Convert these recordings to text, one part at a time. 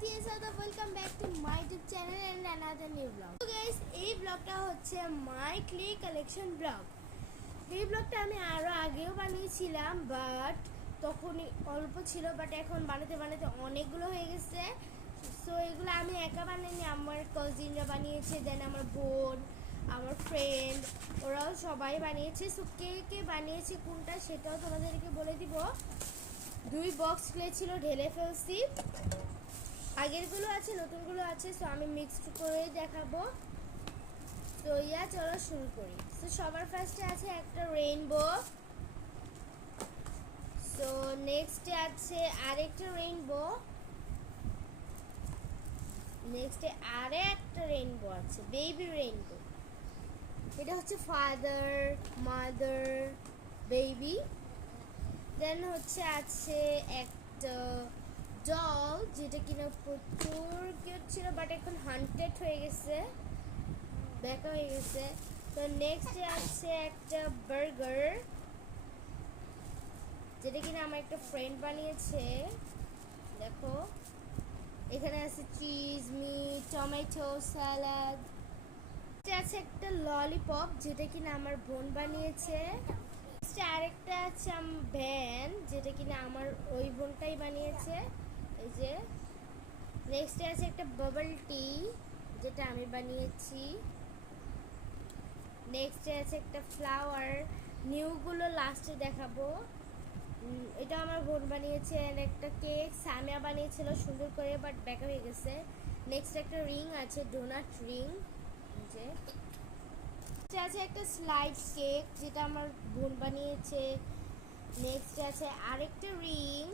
dear so welcome back to my YouTube channel and another new vlog. So guys, এই ব্লগটা হচ্ছে my clay collection vlog. এই ব্লগটা আমি আরো আগেও বানিয়েছিলাম বাট তখন অল্প ছিল বাট এখন বানাতে বানাতে অনেকগুলো হয়ে গেছে। সো এগুলো আমি একা বানাইনি, আমার কাজিনরা বানিয়েছে, দেন আমার বোন, আমার ফ্রেন্ড, ওরাও সবাই বানিয়েছে। সো কে কে বানিয়েছে কোনটা সেটাও তোমাদেরকে বলে দিব। 2 বক্স ক্লে ছিল, ঢেলে ফেলছি, আগেরগুলো আছে নতুনগুলো আছে। সো আমি মিক্সড করে দেখাবো। তো চলো শুরু করি। সো সবার ফার্স্টে আছে একটা রেইনবো। সো নেক্সটে আছে আরেকটা রেইনবো, নেক্সটে আরেকটা রেইনবো আছে, বেবি রেইনবো। এটা হচ্ছে ফাদার, মাদার, বেবি। দেন হচ্ছে আছে একটা ডল, যেটা কিনা প্রচুর কিউট ছিল বাট এখন হান্টেড হয়ে গেছে, দেখা হয়ে গেছে। তো নেক্সটে আছে একটা বার্গার, যেটা কিনা আমার একটা ফ্রেন্ড বানিয়েছে। দেখো এখানে আছে চিজ, মিট, টমেটো, স্যালাড। আছে একটা ললিপপ, যেটা কিনা আমার বোন বানিয়েছে। আরেকটা আছে ভ্যান, যেটা কিনা আমার ওই বোনটাই বানিয়েছে, এই যে। নেক্সটে আছে একটা বাবল টি, যেটা আমি বানিয়েছি। নেক্সটে আছে একটা ফ্লাওয়ার, নিউগুলো লাস্টে দেখাবো। এটা আমার বোন বানিয়েছে। একটা কেক সামিয়া বানিয়েছিল সুন্দর করে বাট বেঁকা হয়ে গেছে। নেক্সট একটা রিং আছে, ডোনাট রিং, যে। আছে একটা স্লাইড কেক, যেটা আমার বোন বানিয়েছে। নেক্সট আছে আরেকটা রিং,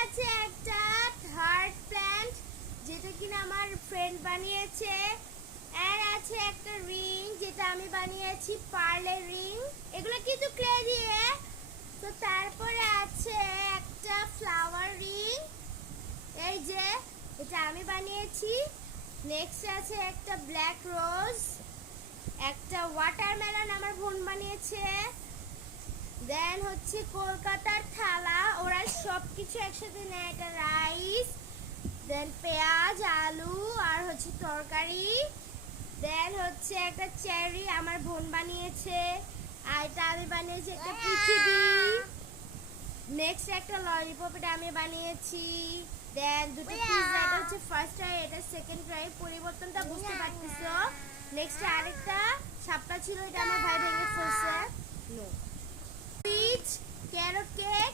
আছে একটা হার্ট প্ল্যান্ট, যেটা কিনা আমার ফ্রেন্ড বানিয়েছে। আর আছে একটা রিং, যেটা আমি বানিয়েছি, পার্লের রিং। এগুলো কিন্তু ক্লে দিয়ে। তো তারপরে আছে একটা ফ্লাওয়ার রিং, এই যে, এটা আমি বানিয়েছি। নেক্সট আছে একটা ব্ল্যাক রোজ, একটা ওয়াটারমেলন আমার বোন বানিয়েছে। দেন হচ্ছে কলকাতার থালা, ওরা সব কিছু একসাথে নেয়। একটা রাইস, দেন পেঁয়াজ, আলু আর হচ্ছে তরকারি। দেন হচ্ছে একটা চেরি আমার বোন বানিয়েছে। আর এটা আমি বানিয়েছি একটা পৃথিবী। নেক্সট একটা ললিপপ, এটা আমি বানিয়েছি। দেন দুটো পিৎজা, এটা হচ্ছে ফার্স্ট ট্রাই, এটা সেকেন্ড ট্রাই, পরিবর্তনটা বুঝতে পারতেছো। নেক্সট আরেকটা ছাপটা ছিল, এটা আমার ভাই ভেঙে ফেলছে। No pitch, carrot cake,